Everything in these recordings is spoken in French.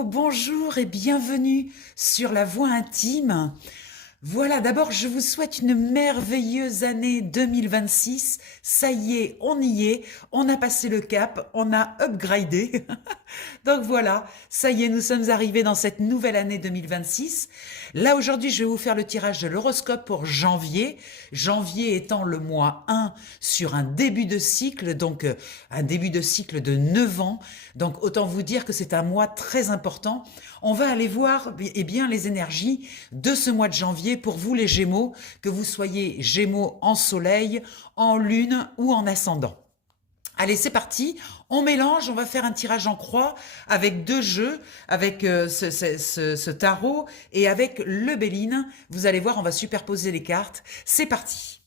Gémeaux, bonjour et bienvenue sur la Voix intime. Voilà, d'abord, je vous souhaite une merveilleuse année 2026. Ça y est, on a passé le cap, on a upgradé. Donc voilà, ça y est, nous sommes arrivés dans cette nouvelle année 2026. Là, aujourd'hui, je vais vous faire le tirage de l'horoscope pour janvier. Janvier étant le mois 1 sur un début de cycle, donc un début de cycle de 9 ans. Donc autant vous dire que c'est un mois très important. On va aller voir bien, les énergies de ce mois de janvier pour vous les Gémeaux, que vous soyez Gémeaux en soleil, en lune ou en ascendant. Allez, c'est parti, on mélange, on va faire un tirage en croix avec deux jeux, avec ce tarot et avec le Béline. Vous allez voir, on va superposer les cartes. C'est parti.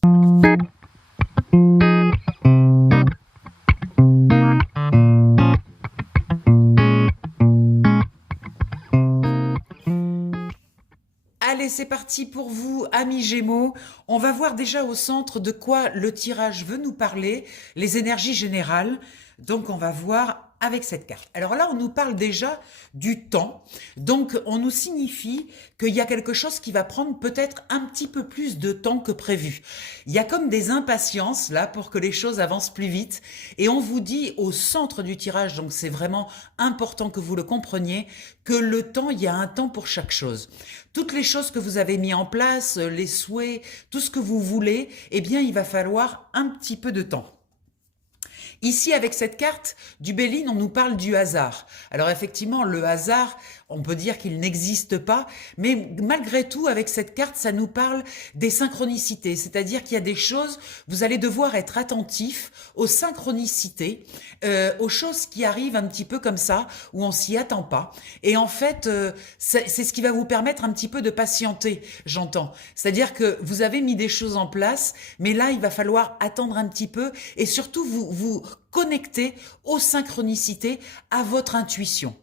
Allez, c'est parti pour vous, amis Gémeaux. On va voir déjà au centre de quoi le tirage veut nous parler, les énergies générales. Donc, on va voir avec cette carte. Alors là, on nous parle déjà du temps. Donc, on nous signifie qu'il y a quelque chose qui va prendre peut-être un petit peu plus de temps que prévu. Il y a comme des impatiences là pour que les choses avancent plus vite. Et on vous dit au centre du tirage, donc c'est vraiment important que vous le compreniez, que le temps, il y a un temps pour chaque chose. Toutes les choses que vous avez mis en place, les souhaits, tout ce que vous voulez, eh bien, il va falloir un petit peu de temps. Ici, avec cette carte du Béline, on nous parle du hasard. Alors effectivement, le hasard, on peut dire qu'il n'existe pas, mais malgré tout, avec cette carte, ça nous parle des synchronicités. C'est-à-dire qu'il y a des choses, vous allez devoir être attentif aux synchronicités, aux choses qui arrivent un petit peu comme ça, où on s'y attend pas. Et en fait, c'est ce qui va vous permettre un petit peu de patienter, j'entends. C'est-à-dire que vous avez mis des choses en place, mais là, il va falloir attendre un petit peu et surtout vous connecter aux synchronicités, à votre intuition.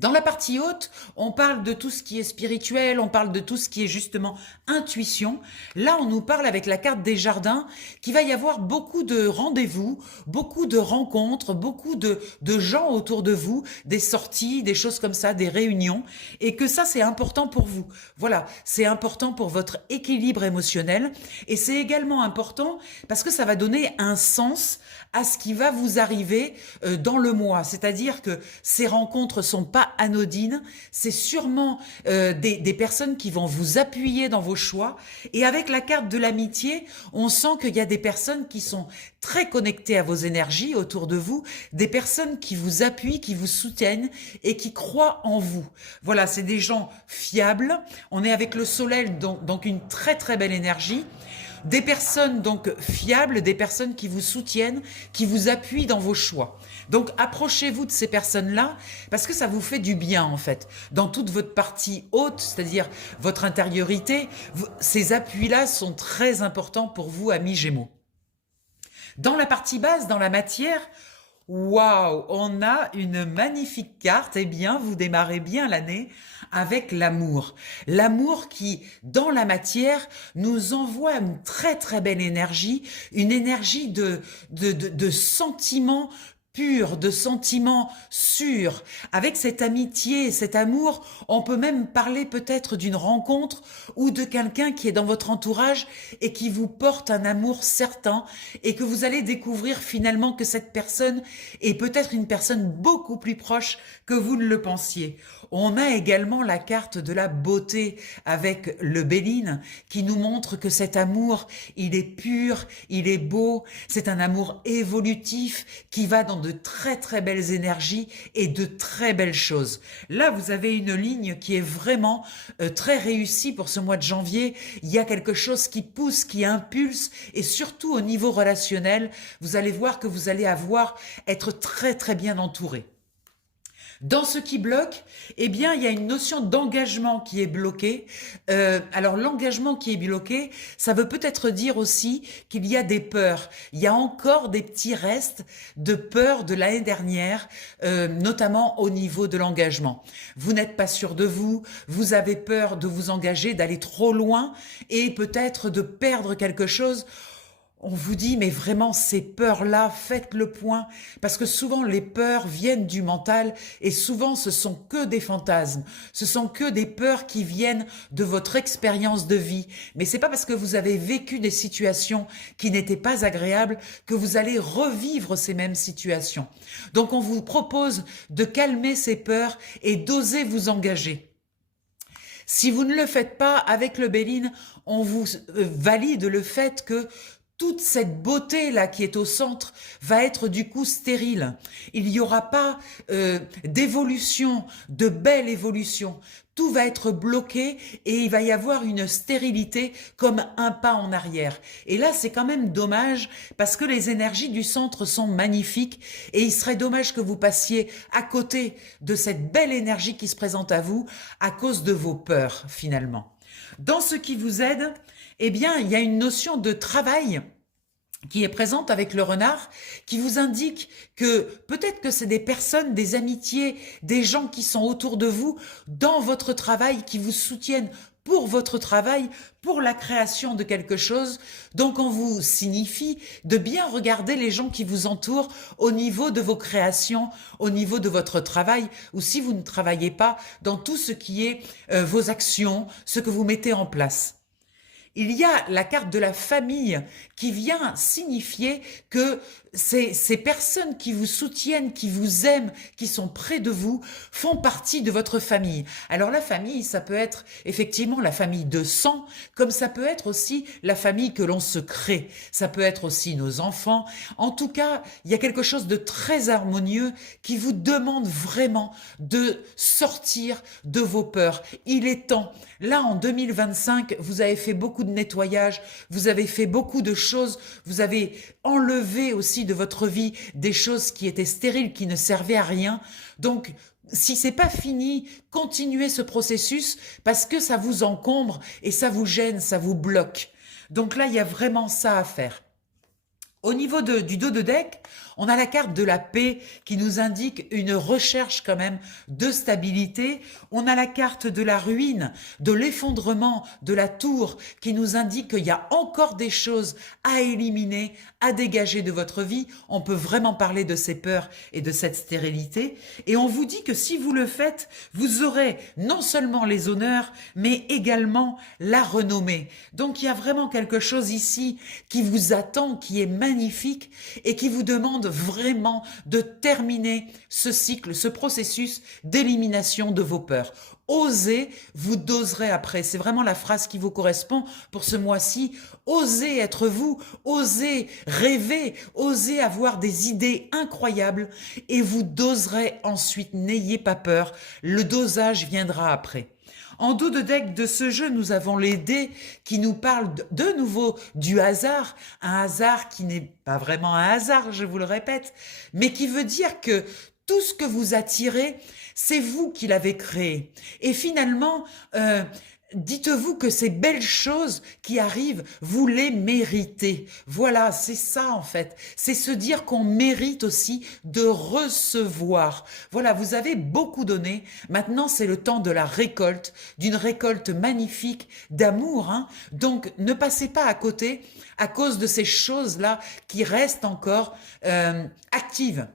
Dans la partie haute, on parle de tout ce qui est spirituel, on parle de tout ce qui est justement intuition. Là, on nous parle avec la carte des jardins qu'il va y avoir beaucoup de rendez-vous, beaucoup de rencontres, beaucoup de gens autour de vous, des sorties, des choses comme ça, des réunions, et que ça, c'est important pour vous. Voilà, c'est important pour votre équilibre émotionnel, et c'est également important parce que ça va donner un sens à ce qui va vous arriver dans le mois. C'est-à-dire que ces rencontres sont pas anodines, c'est sûrement des personnes qui vont vous appuyer dans vos choix. Et avec la carte de l'amitié, on sent qu'il y a des personnes qui sont très connectées à vos énergies autour de vous, des personnes qui vous appuient, qui vous soutiennent et qui croient en vous. Voilà, c'est des gens fiables. On est avec le soleil, donc une très très belle énergie. Des personnes donc fiables, des personnes qui vous soutiennent, qui vous appuient dans vos choix. Donc approchez-vous de ces personnes-là parce que ça vous fait du bien en fait. Dans toute votre partie haute, c'est-à-dire votre intériorité, ces appuis-là sont très importants pour vous, amis Gémeaux. Dans la partie basse, dans la matière, waouh, on a une magnifique carte. Eh bien, vous démarrez bien l'année avec l'amour. L'amour qui, dans la matière, nous envoie une très très belle énergie, une énergie de sentiments pur, de sentiments sûrs. Avec cette amitié, cet amour, on peut même parler peut-être d'une rencontre ou de quelqu'un qui est dans votre entourage et qui vous porte un amour certain et que vous allez découvrir finalement que cette personne est peut-être une personne beaucoup plus proche que vous ne le pensiez. On a également la carte de la beauté avec le Béline qui nous montre que cet amour, il est pur, il est beau, c'est un amour évolutif qui va dans de très très belles énergies et de très belles choses. Là, vous avez une ligne qui est vraiment très réussie pour ce mois de janvier. Il y a quelque chose qui pousse, qui impulse et surtout au niveau relationnel, vous allez voir que vous allez être très très bien entouré. Dans ce qui bloque, eh bien, il y a une notion d'engagement qui est bloquée. Alors, l'engagement qui est bloqué, ça veut peut-être dire aussi qu'il y a des peurs. Il y a encore des petits restes de peurs de l'année dernière, notamment au niveau de l'engagement. Vous n'êtes pas sûr de vous, vous avez peur de vous engager, d'aller trop loin et peut-être de perdre quelque chose. on vous dit, mais vraiment, ces peurs-là, faites le point, parce que souvent les peurs viennent du mental et souvent ce sont que des fantasmes, ce sont que des peurs qui viennent de votre expérience de vie. Mais c'est pas parce que vous avez vécu des situations qui n'étaient pas agréables que vous allez revivre ces mêmes situations. Donc on vous propose de calmer ces peurs et d'oser vous engager. Si vous ne le faites pas avec le Béline, on vous valide le fait que toute cette beauté-là qui est au centre va être du coup stérile. Il n'y aura pas d'évolution, de belle évolution. Tout va être bloqué et il va y avoir une stérilité comme un pas en arrière. Et là, c'est quand même dommage parce que les énergies du centre sont magnifiques et il serait dommage que vous passiez à côté de cette belle énergie qui se présente à vous à cause de vos peurs finalement. Dans ce qui vous aide, eh bien, il y a une notion de travail qui est présente avec le renard, qui vous indique que peut-être que c'est des personnes, des amitiés, des gens qui sont autour de vous, dans votre travail, qui vous soutiennent pour votre travail, pour la création de quelque chose. Donc on vous signifie de bien regarder les gens qui vous entourent au niveau de vos créations, au niveau de votre travail, ou si vous ne travaillez pas, dans tout ce qui est vos actions, ce que vous mettez en place. Il y a la carte de la famille qui vient signifier que ces personnes qui vous soutiennent, qui vous aiment, qui sont près de vous, font partie de votre famille. Alors la famille, ça peut être effectivement la famille de sang, comme ça peut être aussi la famille que l'on se crée. Ça peut être aussi nos enfants. En tout cas, il y a quelque chose de très harmonieux qui vous demande vraiment de sortir de vos peurs. Il est temps. Là, en 2025, vous avez fait beaucoup de nettoyage, vous avez fait beaucoup de choses, vous avez enlevé aussi de votre vie des choses qui étaient stériles, qui ne servaient à rien. Donc, si c'est pas fini, continuez ce processus parce que ça vous encombre et ça vous gêne, ça vous bloque. Donc là, il y a vraiment ça à faire. Au niveau du dos de deck, on a la carte de la paix qui nous indique une recherche quand même de stabilité. On a la carte de la ruine, de l'effondrement, de la tour qui nous indique qu'il y a encore des choses à éliminer, à dégager de votre vie. On peut vraiment parler de ces peurs et de cette stérilité. Et on vous dit que si vous le faites, vous aurez non seulement les honneurs, mais également la renommée. Donc il y a vraiment quelque chose ici qui vous attend, qui est magnifique et qui vous demande vraiment de terminer ce cycle, ce processus d'élimination de vos peurs. Osez, vous doserez après. C'est vraiment la phrase qui vous correspond pour ce mois-ci. Osez être vous, osez rêver, osez avoir des idées incroyables et vous doserez ensuite. N'ayez pas peur, le dosage viendra après. En dos de deck de ce jeu, nous avons les dés qui nous parlent de nouveau du hasard, un hasard qui n'est pas vraiment un hasard, je vous le répète, mais qui veut dire que tout ce que vous attirez, c'est vous qui l'avez créé. Et finalement, dites-vous que ces belles choses qui arrivent, vous les méritez. Voilà, c'est ça en fait. C'est se dire qu'on mérite aussi de recevoir. Voilà, vous avez beaucoup donné. Maintenant, c'est le temps de la récolte, d'une récolte magnifique d'amour. Hein. Donc, ne passez pas à côté à cause de ces choses-là qui restent encore actives.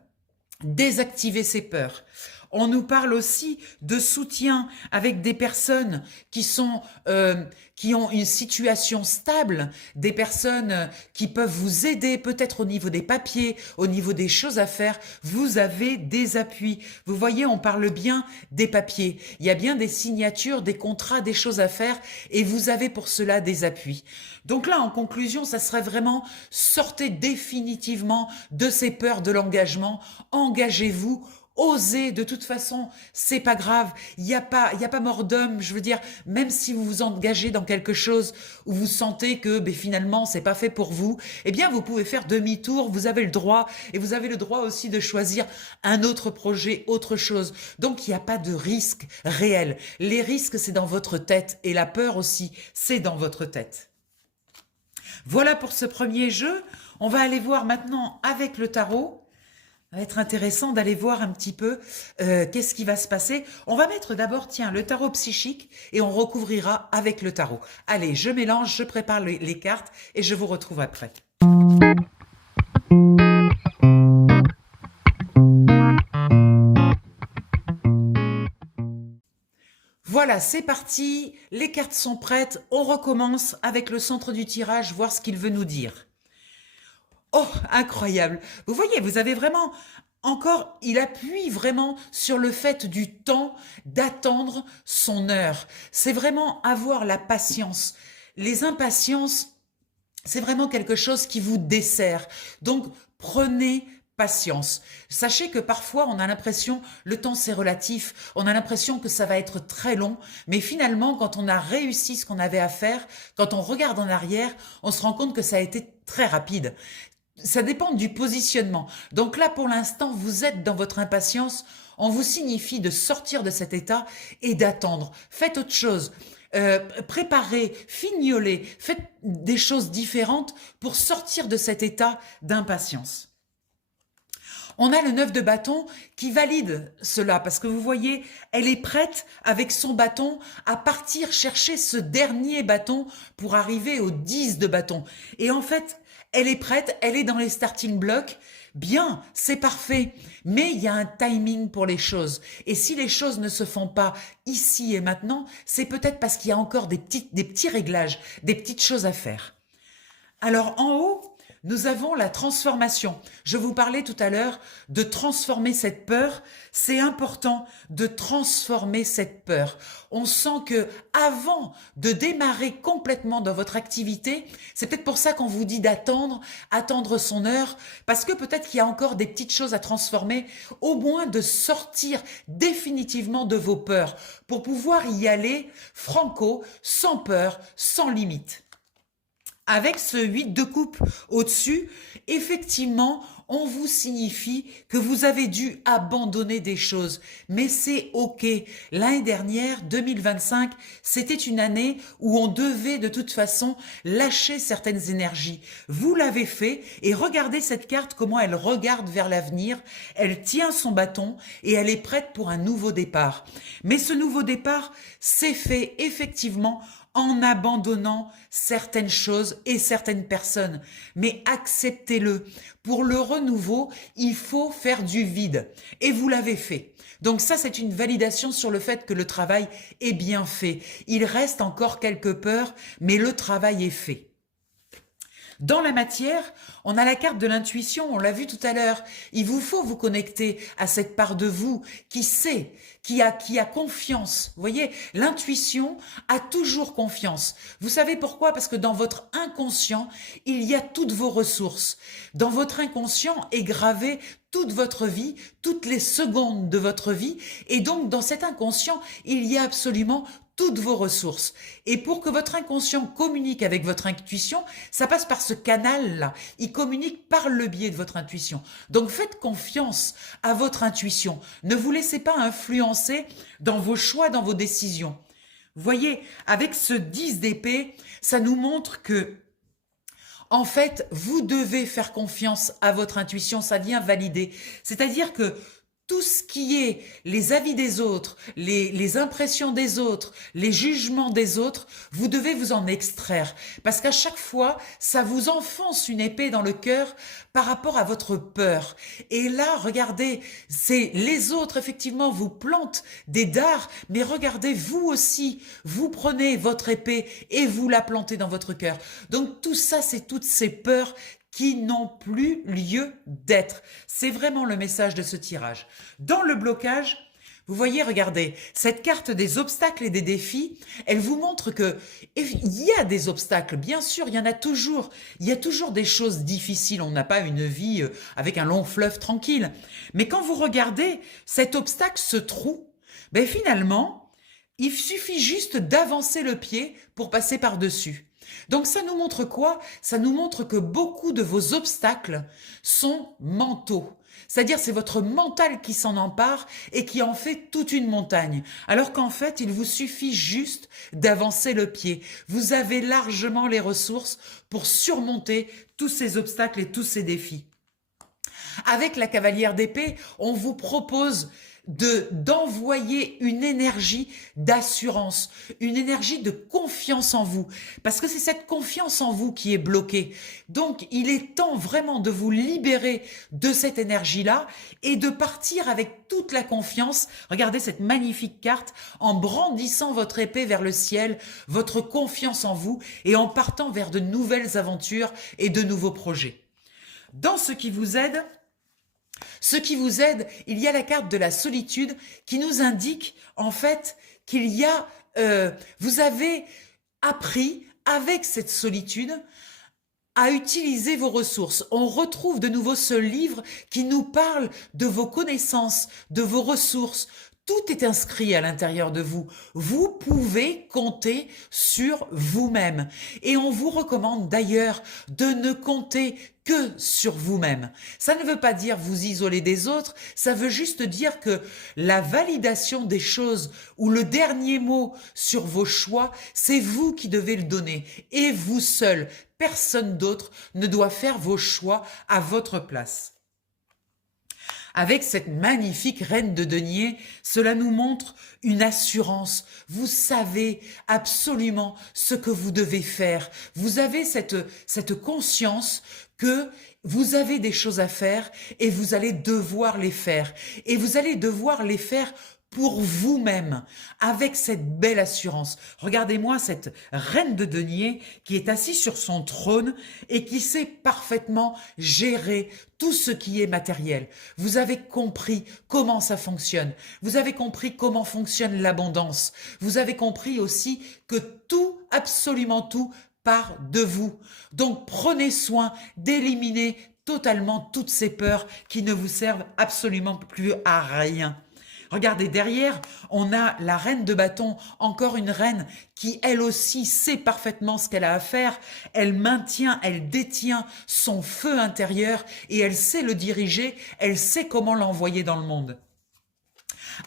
Désactivez ces peurs. On nous parle aussi de soutien avec des personnes qui ont une situation stable, des personnes qui peuvent vous aider peut-être au niveau des papiers, au niveau des choses à faire. Vous avez des appuis. Vous voyez, on parle bien des papiers. Il y a bien des signatures, des contrats, des choses à faire et vous avez pour cela des appuis. Donc là, en conclusion, ça serait vraiment sortez définitivement de ces peurs de l'engagement. Engagez-vous. Osez, de toute façon, c'est pas grave, il y a pas mort d'homme, je veux dire, même si vous vous engagez dans quelque chose où vous sentez que finalement c'est pas fait pour vous, eh bien vous pouvez faire demi-tour, vous avez le droit, et vous avez le droit aussi de choisir un autre projet, autre chose. Donc il n'y a pas de risque réel. Les risques, c'est dans votre tête, et la peur aussi, c'est dans votre tête. Voilà pour ce premier jeu. On va aller voir maintenant avec le tarot. Ça va être intéressant d'aller voir un petit peu qu'est-ce qui va se passer. On va mettre d'abord, tiens, le tarot psychique et on recouvrira avec le tarot. Allez, je mélange, je prépare les cartes et je vous retrouve après. Voilà, c'est parti, les cartes sont prêtes, on recommence avec le centre du tirage, voir ce qu'il veut nous dire. Oh, incroyable! Vous voyez, vous avez vraiment encore, il appuie vraiment sur le fait du temps d'attendre son heure. C'est vraiment avoir la patience. Les impatiences, c'est vraiment quelque chose qui vous dessert. Donc, prenez patience. Sachez que parfois, on a l'impression, le temps c'est relatif, on a l'impression que ça va être très long, mais finalement, quand on a réussi ce qu'on avait à faire, quand on regarde en arrière, on se rend compte que ça a été très rapide. Ça dépend du positionnement. Donc là, pour l'instant, vous êtes dans votre impatience. On vous signifie de sortir de cet état et d'attendre. Faites autre chose. Préparez, fignolez, faites des choses différentes pour sortir de cet état d'impatience. On a le 9 de bâton qui valide cela parce que vous voyez, elle est prête avec son bâton à partir chercher ce dernier bâton pour arriver au 10 de bâton. Et en fait, elle est prête, elle est dans les starting blocks. Bien, c'est parfait, mais il y a un timing pour les choses. Et si les choses ne se font pas ici et maintenant, c'est peut-être parce qu'il y a encore des petits réglages, des petites choses à faire. Alors en haut, nous avons la transformation. Je vous parlais tout à l'heure de transformer cette peur. C'est important de transformer cette peur. On sent que avant de démarrer complètement dans votre activité, c'est peut-être pour ça qu'on vous dit d'attendre, attendre son heure, parce que peut-être qu'il y a encore des petites choses à transformer, au moins de sortir définitivement de vos peurs pour pouvoir y aller franco, sans peur, sans limite. Avec ce 8 de coupe au-dessus, effectivement, on vous signifie que vous avez dû abandonner des choses. Mais c'est OK. L'année dernière, 2025, c'était une année où on devait de toute façon lâcher certaines énergies. Vous l'avez fait et regardez cette carte, comment elle regarde vers l'avenir. Elle tient son bâton et elle est prête pour un nouveau départ. Mais ce nouveau départ s'est fait effectivement en abandonnant certaines choses et certaines personnes. Mais acceptez-le. Pour le renouveau, il faut faire du vide. Et vous l'avez fait. Donc ça, c'est une validation sur le fait que le travail est bien fait. Il reste encore quelques peurs, mais le travail est fait. Dans la matière, on a la carte de l'intuition, on l'a vu tout à l'heure. Il vous faut vous connecter à cette part de vous qui sait, qui a confiance. Vous voyez, l'intuition a toujours confiance. Vous savez pourquoi? Parce que dans votre inconscient, il y a toutes vos ressources. Dans votre inconscient est gravé toute votre vie, toutes les secondes de votre vie. Et donc, dans cet inconscient, il y a absolument toutes vos ressources. Et pour que votre inconscient communique avec votre intuition, ça passe par ce canal-là. Il communique par le biais de votre intuition. Donc faites confiance à votre intuition. Ne vous laissez pas influencer dans vos choix, dans vos décisions. Vous voyez, avec ce 10 d'épée, ça nous montre que en fait, vous devez faire confiance à votre intuition, ça vient valider. C'est-à-dire que tout ce qui est les avis des autres, les impressions des autres, les jugements des autres, vous devez vous en extraire. Parce qu'à chaque fois, ça vous enfonce une épée dans le cœur par rapport à votre peur. Et là, regardez, c'est les autres, effectivement, vous plantent des dards, mais regardez, vous aussi, vous prenez votre épée et vous la plantez dans votre cœur. Donc tout ça, c'est toutes ces peurs qui n'ont plus lieu d'être. C'est vraiment le message de ce tirage. Dans le blocage, vous voyez, regardez, cette carte des obstacles et des défis, elle vous montre que il y a des obstacles, bien sûr, il y en a toujours. Il y a toujours des choses difficiles, on n'a pas une vie avec un long fleuve tranquille. Mais quand vous regardez cet obstacle, ce trou, ben finalement, il suffit juste d'avancer le pied pour passer par-dessus. Donc ça nous montre quoi? Ça nous montre que beaucoup de vos obstacles sont mentaux. C'est-à-dire c'est votre mental qui s'en empare et qui en fait toute une montagne. Alors qu'en fait, il vous suffit juste d'avancer le pied. Vous avez largement les ressources pour surmonter tous ces obstacles et tous ces défis. Avec la cavalière d'épée, on vous propose d'envoyer une énergie d'assurance, une énergie de confiance en vous, parce que c'est cette confiance en vous qui est bloquée. Donc, il est temps vraiment de vous libérer de cette énergie-là et de partir avec toute la confiance. Regardez cette magnifique carte en brandissant votre épée vers le ciel, votre confiance en vous et en partant vers de nouvelles aventures et de nouveaux projets. Dans ce qui vous aide, il y a la carte de la solitude qui nous indique en fait qu'il y a, vous avez appris avec cette solitude à utiliser vos ressources. On retrouve de nouveau ce livre qui nous parle de vos connaissances, de vos ressources. Tout est inscrit à l'intérieur de vous. Vous pouvez compter sur vous-même. Et on vous recommande d'ailleurs de ne compter que sur vous-même. Ça ne veut pas dire vous isoler des autres, ça veut juste dire que la validation des choses ou le dernier mot sur vos choix, c'est vous qui devez le donner. Et vous seul, personne d'autre ne doit faire vos choix à votre place. Avec cette magnifique reine de denier, cela nous montre une assurance. Vous savez absolument ce que vous devez faire. Vous avez cette conscience que vous avez des choses à faire et vous allez devoir les faire. Et vous allez devoir les faire pour vous-même, avec cette belle assurance. Regardez-moi cette reine de denier qui est assise sur son trône et qui sait parfaitement gérer tout ce qui est matériel. Vous avez compris comment ça fonctionne. Vous avez compris comment fonctionne l'abondance. Vous avez compris aussi que tout, absolument tout, part de vous. Donc prenez soin d'éliminer totalement toutes ces peurs qui ne vous servent absolument plus à rien. Regardez, derrière, on a la reine de bâton, encore une reine qui, elle aussi, sait parfaitement ce qu'elle a à faire. Elle maintient, elle détient son feu intérieur et elle sait le diriger, elle sait comment l'envoyer dans le monde.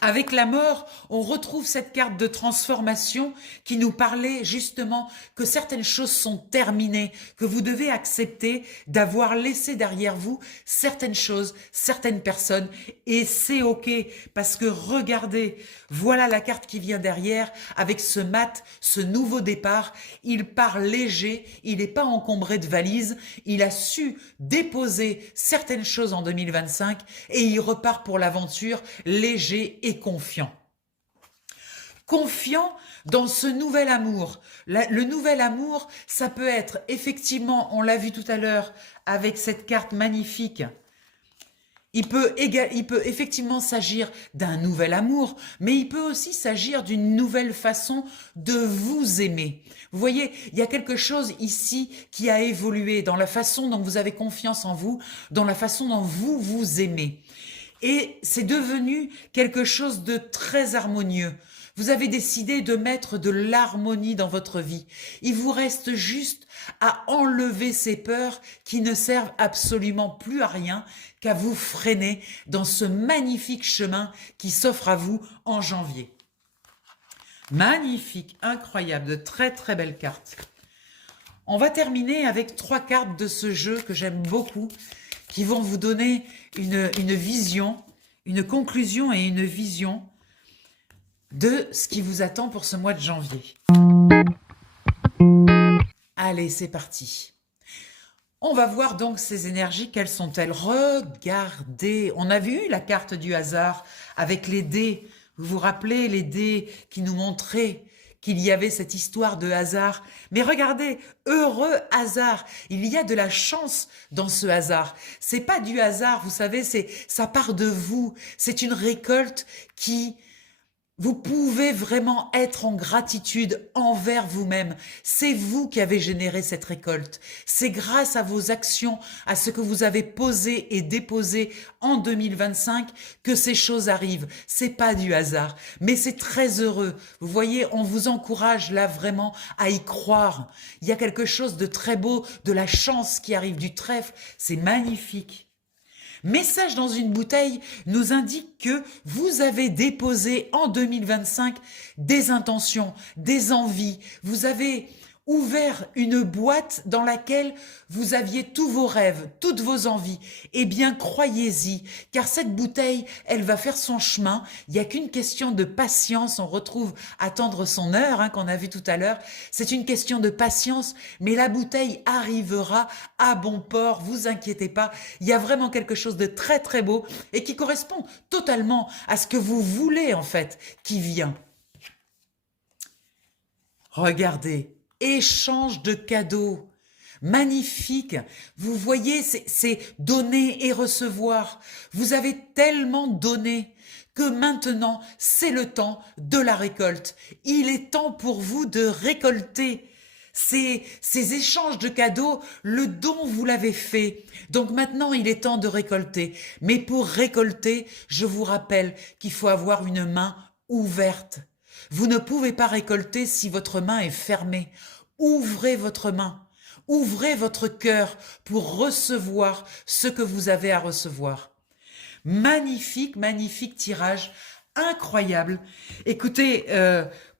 Avec la mort, on retrouve cette carte de transformation qui nous parlait justement que certaines choses sont terminées, que vous devez accepter d'avoir laissé derrière vous certaines choses, certaines personnes, et c'est ok, parce que regardez, voilà la carte qui vient derrière, avec ce mat, ce nouveau départ, il part léger, il n'est pas encombré de valises, il a su déposer certaines choses en 2025, et il repart pour l'aventure léger et confiant. Confiant dans ce nouvel amour. Le nouvel amour, ça peut être effectivement, on l'a vu tout à l'heure avec cette carte magnifique, il peut effectivement s'agir d'un nouvel amour, mais il peut aussi s'agir d'une nouvelle façon de vous aimer. Vous voyez, il y a quelque chose ici qui a évolué dans la façon dont vous avez confiance en vous, dans la façon dont vous vous aimez. Et c'est devenu quelque chose de très harmonieux. Vous avez décidé de mettre de l'harmonie dans votre vie. Il vous reste juste à enlever ces peurs qui ne servent absolument plus à rien qu'à vous freiner dans ce magnifique chemin qui s'offre à vous en janvier. Magnifique, incroyable, de très très belles cartes. On va terminer avec 3 cartes de ce jeu que j'aime beaucoup, qui vont vous donner une vision, une conclusion et une vision de ce qui vous attend pour ce mois de janvier. Allez, c'est parti. On va voir donc ces énergies, quelles sont-elles? Regardez, on a vu la carte du hasard avec les dés. Vous vous rappelez les dés qui nous montraient qu'il y avait cette histoire de hasard. Mais regardez, heureux hasard. Il y a de la chance dans ce hasard. C'est pas du hasard, vous savez, ça part de vous. C'est une récolte qui... Vous pouvez vraiment être en gratitude envers vous-même. C'est vous qui avez généré cette récolte. C'est grâce à vos actions, à ce que vous avez posé et déposé en 2025 que ces choses arrivent. C'est pas du hasard, mais c'est très heureux. Vous voyez, on vous encourage là vraiment à y croire. Il y a quelque chose de très beau, de la chance qui arrive, du trèfle. C'est magnifique. Message dans une bouteille nous indique que vous avez déposé en 2025 des intentions, des envies. Vous avez ouvert une boîte dans laquelle vous aviez tous vos rêves, toutes vos envies. Eh bien, croyez-y, car cette bouteille, elle va faire son chemin. Il n'y a qu'une question de patience. On retrouve attendre son heure, hein, qu'on a vu tout à l'heure. C'est une question de patience, mais la bouteille arrivera à bon port. Vous inquiétez pas. Il y a vraiment quelque chose de très très beau et qui correspond totalement à ce que vous voulez en fait, qui vient. Regardez, échange de cadeaux. Magnifique. Vous voyez, c'est donner et recevoir. Vous avez tellement donné que maintenant, c'est le temps de la récolte. Il est temps pour vous de récolter. Ces échanges de cadeaux, le don, vous l'avez fait. Donc maintenant, il est temps de récolter. Mais pour récolter, je vous rappelle qu'il faut avoir une main ouverte. Vous ne pouvez pas récolter si votre main est fermée. Ouvrez votre main, ouvrez votre cœur pour recevoir ce que vous avez à recevoir. Magnifique, magnifique tirage, incroyable. Écoutez,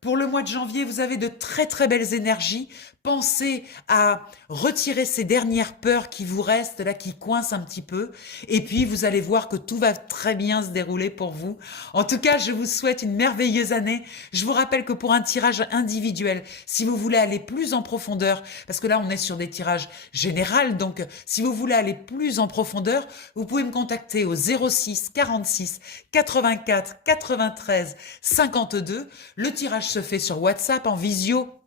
pour le mois de janvier, vous avez de très très belles énergies. Pensez à retirer ces dernières peurs qui vous restent, là, qui coincent un petit peu. Et puis, vous allez voir que tout va très bien se dérouler pour vous. En tout cas, je vous souhaite une merveilleuse année. Je vous rappelle que pour un tirage individuel, si vous voulez aller plus en profondeur, parce que là, on est sur des tirages généraux, donc si vous voulez aller plus en profondeur, vous pouvez me contacter au 06 46 84 93 52. Le tirage se fait sur WhatsApp en visio.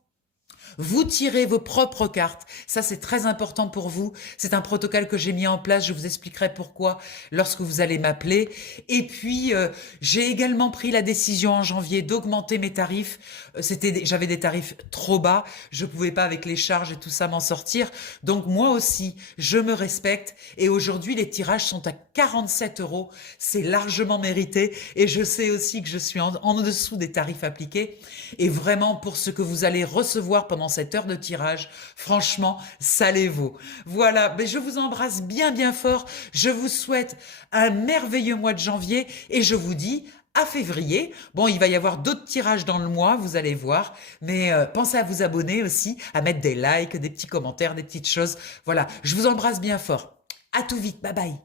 Vous tirez vos propres cartes. Ça, c'est très important pour vous. C'est un protocole que j'ai mis en place. Je vous expliquerai pourquoi lorsque vous allez m'appeler. Et puis, j'ai également pris la décision en janvier d'augmenter mes tarifs. J'avais des tarifs trop bas. Je pouvais pas, avec les charges et tout ça, m'en sortir. Donc, moi aussi, je me respecte. Et aujourd'hui, les tirages sont à 47 €. C'est largement mérité. Et je sais aussi que je suis en dessous des tarifs appliqués. Et vraiment, pour ce que vous allez recevoir pendant cette heure de tirage, franchement, ça les vaut. Voilà, mais je vous embrasse bien bien fort. Je vous souhaite un merveilleux mois de janvier et je vous dis à février. Bon, il va y avoir d'autres tirages dans le mois, vous allez voir, mais pensez à vous abonner aussi, à mettre des likes, des petits commentaires, des petites choses. Voilà, je vous embrasse bien fort. À tout vite, bye bye.